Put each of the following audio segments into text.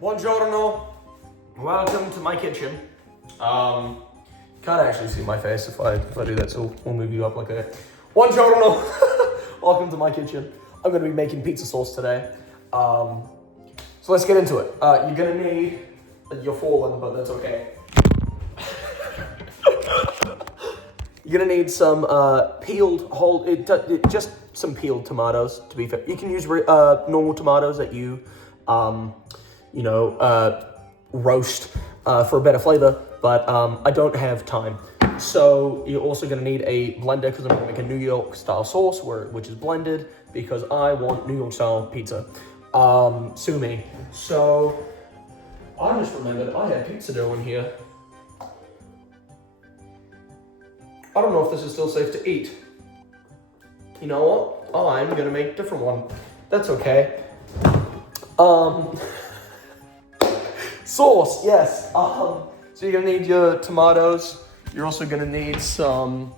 Buongiorno. Welcome to my kitchen. Can't actually see my face if I do that, so we'll move you up like that. Buongiorno. Welcome to my kitchen. I'm gonna be making pizza sauce today. So let's get into it. You're gonna need, you're falling, but that's okay. You're gonna need some peeled just some peeled tomatoes. To be fair, you can use normal tomatoes that you roast for a better flavor, but I don't have time. So you're also gonna need a blender because I'm gonna make a New York style sauce which is blended because I want New York style pizza. Sue me. So I just remembered I had pizza dough in here. I don't know if this is still safe to eat. You know what? I'm gonna make a different one. That's okay. Sauce, yes. So you're gonna need your tomatoes. You're also gonna need some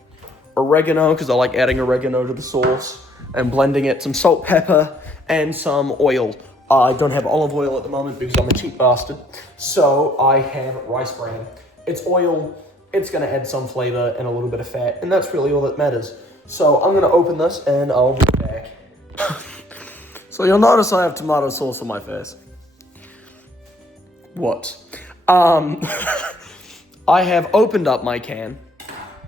oregano, because I like adding oregano to the sauce, and blending it, some salt, pepper, and some oil. I don't have olive oil at the moment because I'm a cheap bastard. So I have rice bran. It's oil. It's gonna add some flavor and a little bit of fat, and that's really all that matters. So I'm gonna open this and I'll be back. So you'll notice I have tomato sauce on my face. What? I have opened up my can.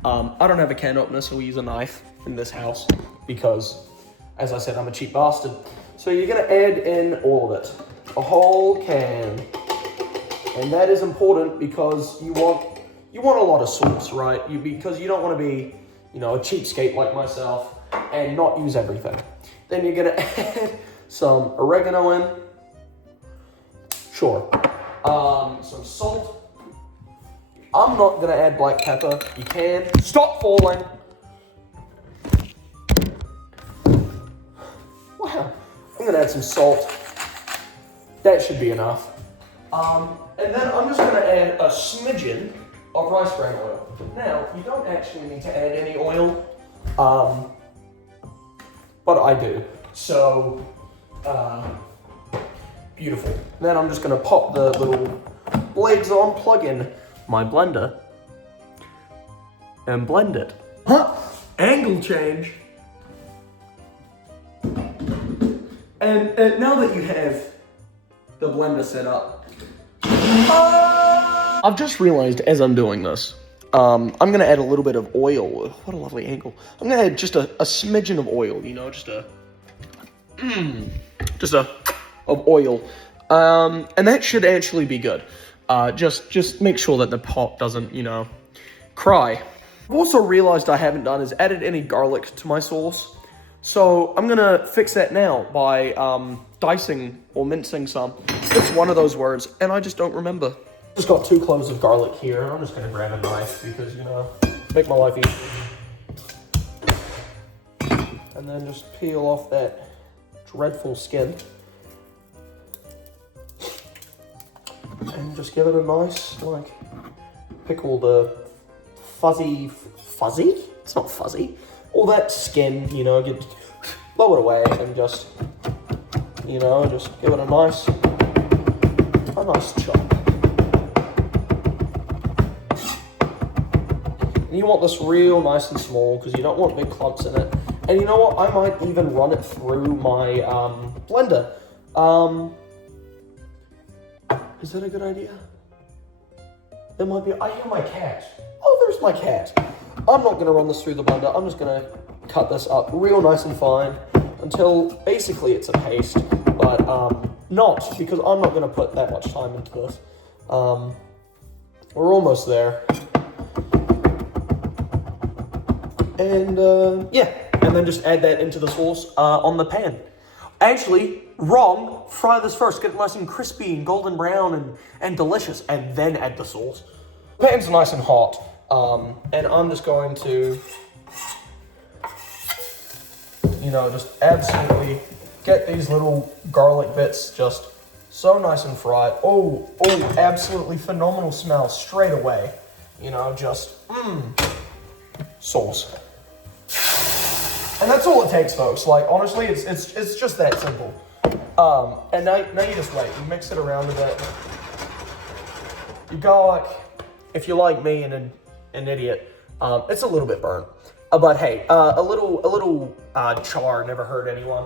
I don't have a can opener, so we use a knife in this house because, as I said, I'm a cheap bastard. So you're gonna add in all of it, a whole can, and that is important because you want a lot of sauce, right? Because you don't want to be, a cheapskate like myself and not use everything. Then you're gonna add some oregano in. Sure. Some salt. I'm not gonna add black pepper. You can. Stop falling. Wow. I'm gonna add some salt. That should be enough. And then I'm just gonna add a smidgen of rice bran oil. Now, you don't actually need to add any oil, but I do. So, beautiful. Then I'm just gonna pop the little blades on, plug in my blender, and blend it. Huh? Angle change. And now that you have the blender set up, I've just realized as I'm doing this, I'm gonna add a little bit of oil. What a lovely angle. I'm gonna add just a smidgen of oil, of oil. And that should actually be good. Just make sure that the pot doesn't, cry. I've also realized I haven't done is added any garlic to my sauce. So I'm gonna fix that now by dicing or mincing some. It's one of those words, and I just don't remember. Just got 2 cloves of garlic here, and I'm just gonna grab a knife because, make my life easy. And then just peel off that dreadful skin. And just give it a nice, pick all the fuzzy? It's not fuzzy. All that skin, blow it away and just give it a nice chop. And you want this real nice and small because you don't want big clumps in it. And you know what? I might even run it through my blender. Is that a good idea? It might be. I hear my cat. Oh, there's my cat. I'm not gonna run this through the blender. I'm just gonna cut this up real nice and fine until basically it's a paste, but not because I'm not gonna put that much time into this. We're almost there. And and then just add that into the sauce on the pan. Actually, wrong. Fry this first. Get it nice and crispy and golden brown and delicious, and then add the sauce. The pan's nice and hot, and I'm just going to, just absolutely get these little garlic bits just so nice and fried. Oh, absolutely phenomenal smell straight away. Sauce. And that's all it takes, folks. Honestly, it's just that simple. And now you just wait. You mix it around a bit. You garlic, if you're like me and an idiot, it's a little bit burnt. But hey, a little char never hurt anyone.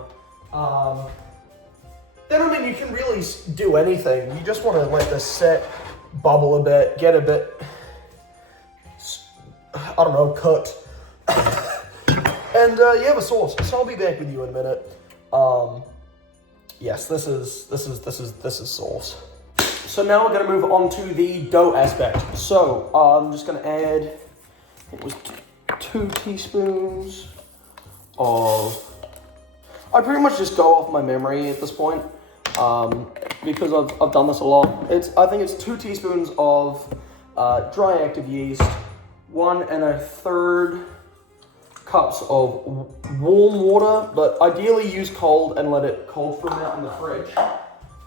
Then I mean, you can really do anything. You just want to let this sit, bubble a bit, get a bit, I don't know, cooked. And you have a sauce. So I'll be back with you in a minute. Yes, this is sauce. So now we're gonna move on to the dough aspect. So I'm just gonna add, it was 2 teaspoons of, I pretty much just go off my memory at this point, because I've done this a lot. I think it's 2 teaspoons of dry active yeast, 1 1/3 cups of warm water, but ideally use cold and let it cold from out in the fridge.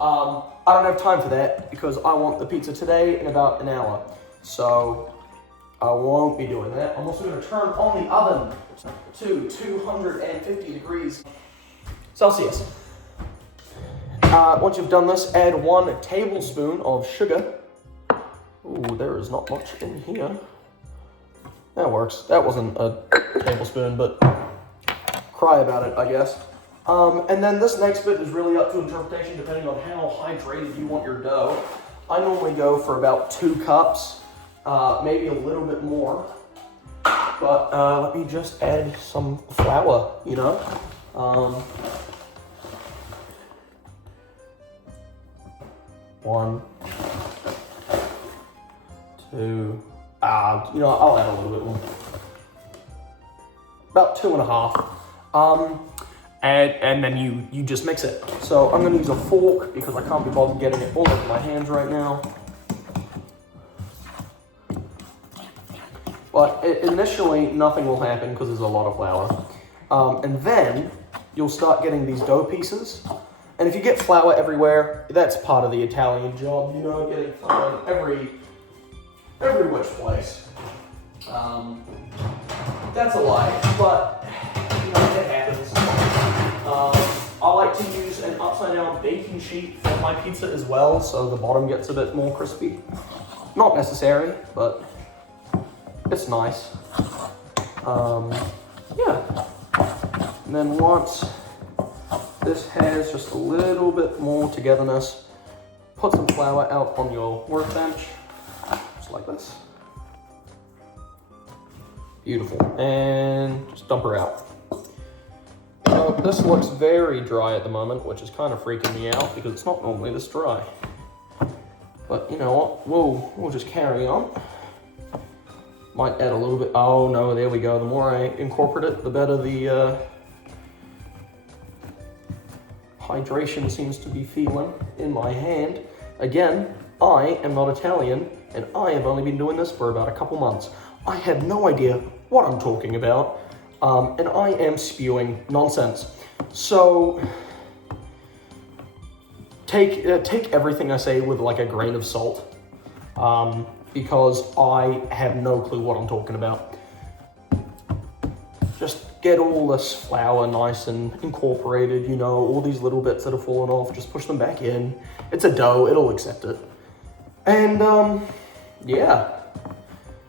I don't have time for that because I want the pizza today in about an hour. So I won't be doing that. I'm also going to turn on the oven to 250 degrees Celsius. Once you've done this, add 1 tablespoon of sugar. Ooh, there is not much in here. That works. That wasn't a tablespoon, but cry about it, I guess. And then this next bit is really up to interpretation depending on how hydrated you want your dough. I normally go for about 2 cups, maybe a little bit more. But let me just add some flour, you know. 1, 2, you know, I'll add a little bit more. About 2.5. And then you just mix it. So I'm gonna use a fork because I can't be bothered getting it all over my hands right now. But initially, nothing will happen because there's a lot of flour. And then you'll start getting these dough pieces. And if you get flour everywhere, that's part of the Italian job, you know, getting flour every which place. That's a lie, but you know, it happens. I like to use an upside down baking sheet for my pizza as well, so the bottom gets a bit more crispy. Not necessary, but it's nice. Yeah. And then once this has just a little bit more togetherness, put some flour out on your workbench, just like this. Beautiful. And just dump her out. So this looks very dry at the moment, which is kind of freaking me out because it's not normally this dry. But you know what, we'll just carry on. Might add a little bit, oh no, there we go. The more I incorporate it, the better the hydration seems to be feeling in my hand. Again, I am not Italian, and I have only been doing this for about a couple months. I have no idea what I'm talking about, and I am spewing nonsense. So take everything I say with like a grain of salt, because I have no clue what I'm talking about. Just get all this flour nice and incorporated, you know, all these little bits that have fallen off, just push them back in. It's a dough, it'll accept it. And yeah,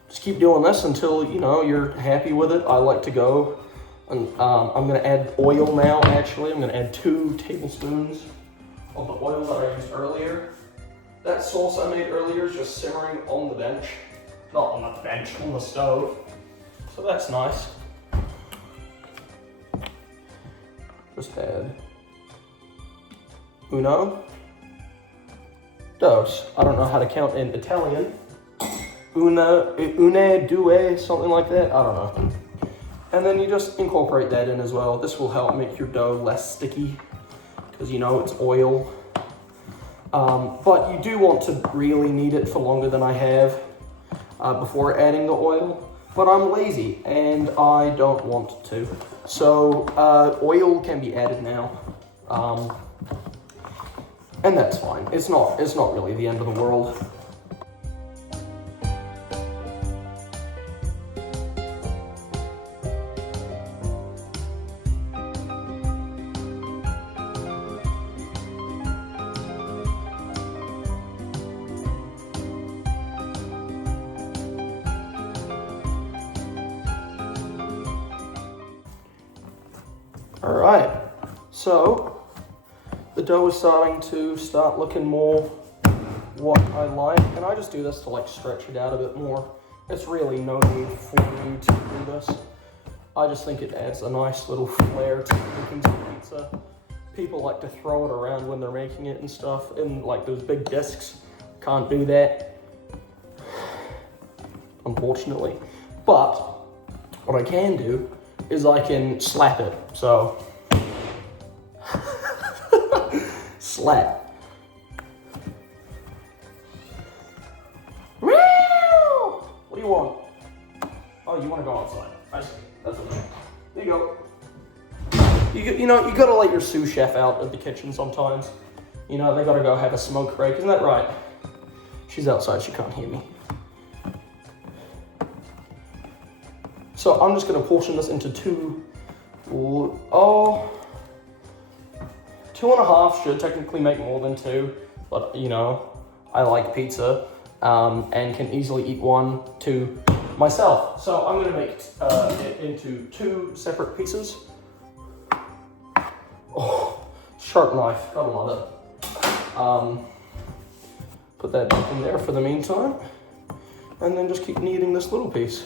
just keep doing this until, you know, you're happy with it. I like to go, and I'm gonna add oil now, actually. I'm gonna add 2 tablespoons of the oil that I used earlier. That sauce I made earlier is just simmering on the bench. Not on the bench, on the stove. So that's nice. Just add 1, 2. I don't know how to count in Italian. Une, 2, something like that. I don't know. And then you just incorporate that in as well. This will help make your dough less sticky because you know it's oil. But you do want to really knead it for longer than I have before adding the oil. But I'm lazy and I don't want to. So oil can be added now. And that's fine. It's not really the end of the world. All right, so the dough is starting to looking more what I like, and I just do this to like stretch it out a bit more. It's really no need for you to do this. I just think it adds a nice little flair to making some pizza. People like to throw it around when they're making it and stuff, in like those big discs. Can't do that, unfortunately. But what I can do is I can slap it. So, slap. Meow! What do you want? Oh, you want to go outside. I see. That's okay. There you go. You know, you gotta let your sous chef out of the kitchen sometimes. You know, they gotta go have a smoke break. Isn't that right? She's outside. She can't hear me. So I'm just gonna portion this into 2.5 should technically make more than 2, but you know, I like pizza and can easily eat 1, 2 myself. So I'm gonna make it into 2 separate pieces. Oh, sharp knife, gotta love it. Put that back in there for the meantime, and then just keep kneading this little piece.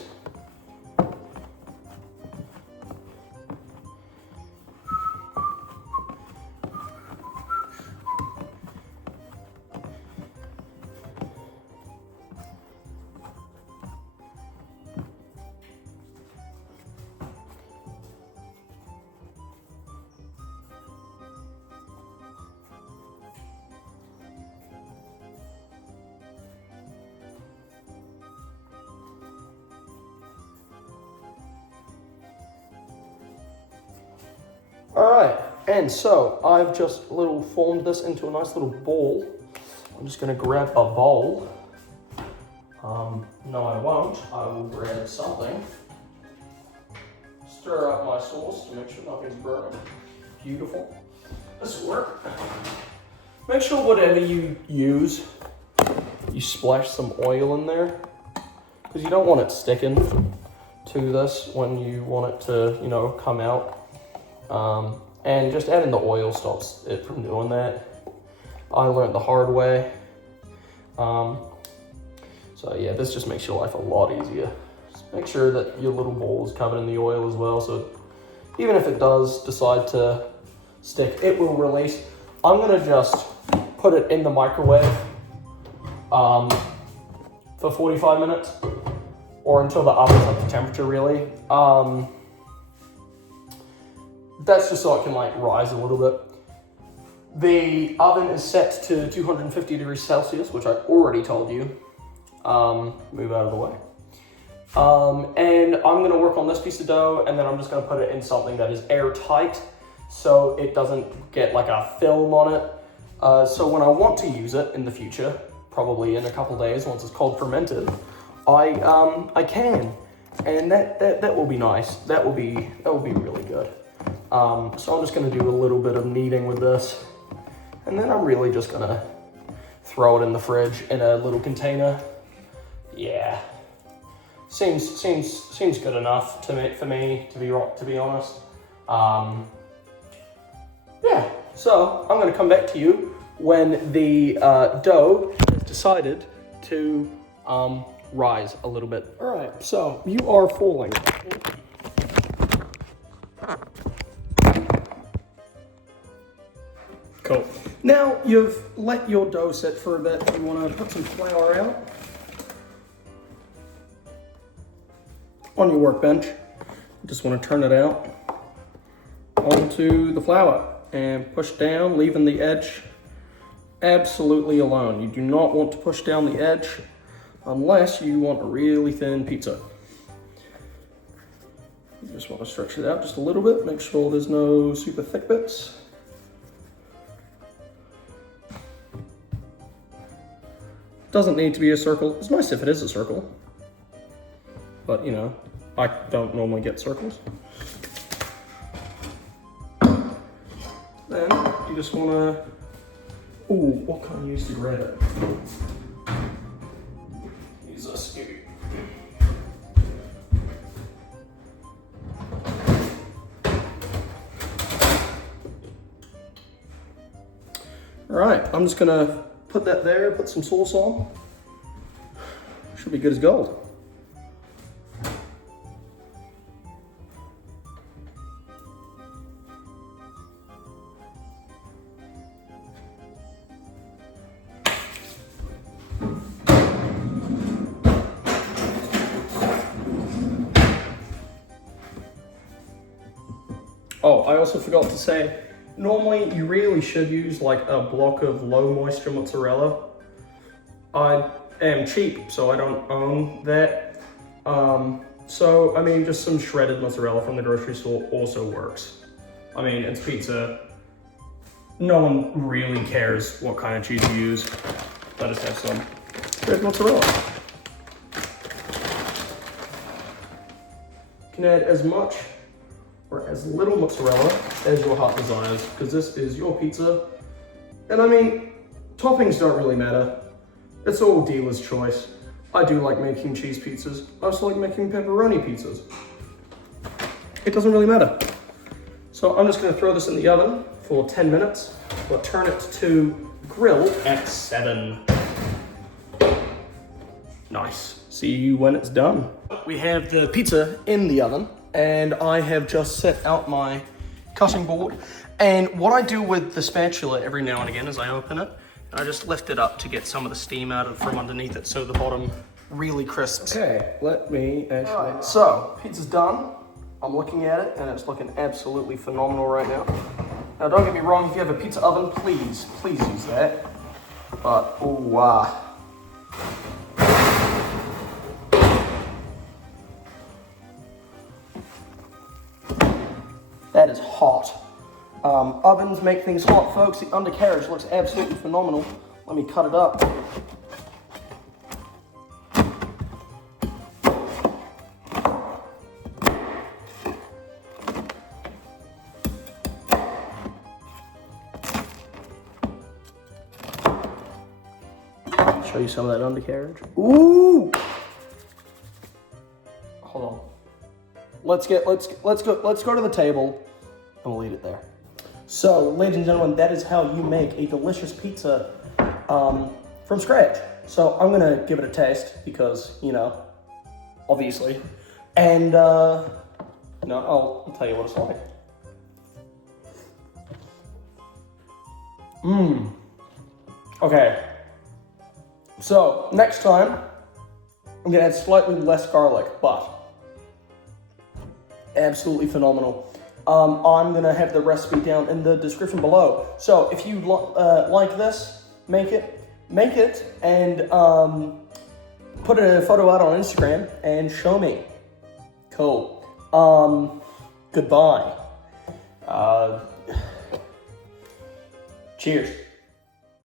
All right, and so I've just formed this into a nice little ball. I'm just gonna grab a bowl. No, I won't. I will grab something. Stir up my sauce to make sure nothing's burning. Beautiful. This will work. Make sure whatever you use, you splash some oil in there, because you don't want it sticking to this when you want it to, you know, come out. And just adding the oil stops it from doing that. I learned the hard way. So yeah, this just makes your life a lot easier. Just make sure that your little bowl is covered in the oil as well, so even if it does decide to stick, it will release. I'm gonna just put it in the microwave for 45 minutes, or until the oven's up to temperature, really. That's just so it can like rise a little bit. The oven is set to 250 degrees Celsius, which I already told you. Move out of the way. And I'm gonna work on this piece of dough, and then I'm just gonna put it in something that is airtight, so it doesn't get like a film on it. So when I want to use it in the future, probably in a couple days once it's cold fermented, I can, and that will be nice. That will be really good. So I'm just gonna do a little bit of kneading with this, and then I'm really just gonna throw it in the fridge in a little container. Yeah, seems good enough for me to be honest. Yeah, so I'm gonna come back to you when the dough has decided to rise a little bit. All right, so you are falling. Cool. Now you've let your dough sit for a bit. You want to put some flour out on your workbench. You just want to turn it out onto the flour and push down, leaving the edge absolutely alone. You do not want to push down the edge unless you want a really thin pizza. You just want to stretch it out just a little bit, make sure there's no super thick bits. Doesn't need to be a circle. It's nice if it is a circle, but you know, I don't normally get circles. Then you just want to, what can I use to grab it? Use this. All right, I'm just gonna put that there, put some sauce on. Should be good as gold. Oh, I also forgot to say, normally you really should use like a block of low moisture mozzarella. I am cheap, so I don't own that. So, I mean, just some shredded mozzarella from the grocery store also works. I mean, it's pizza. No one really cares what kind of cheese you use. I just have some shredded mozzarella. You can add as much or as little mozzarella as your heart desires, because this is your pizza. And I mean, toppings don't really matter. It's all dealer's choice. I do like making cheese pizzas. I also like making pepperoni pizzas. It doesn't really matter. So I'm just gonna throw this in the oven for 10 minutes. We'll turn it to grill at 7. Nice. See you when it's done. We have the pizza in the oven, and I have just set out my cutting board. And what I do with the spatula every now and again is I open it, and I just lift it up to get some of the steam out of from underneath it so the bottom really crisps. Okay, let me actually... Right, so, pizza's done. I'm looking at it, and it's looking absolutely phenomenal right now. Now, don't get me wrong, if you have a pizza oven, please use that. But, oh, wow. That is hot. Ovens make things hot, folks. The undercarriage looks absolutely phenomenal. Let me cut it up. Show you some of that undercarriage. Ooh! Hold on. Let's go to the table and we'll eat it there. So, ladies and gentlemen, that is how you make a delicious pizza from scratch. So I'm gonna give it a taste because, you know, obviously. And no, I'll tell you what it's like. Okay. So next time, I'm gonna add slightly less garlic, but absolutely phenomenal. I'm gonna have the recipe down in the description below. So if you like this, make it, and put a photo out on Instagram and show me. Cool. Goodbye. Cheers.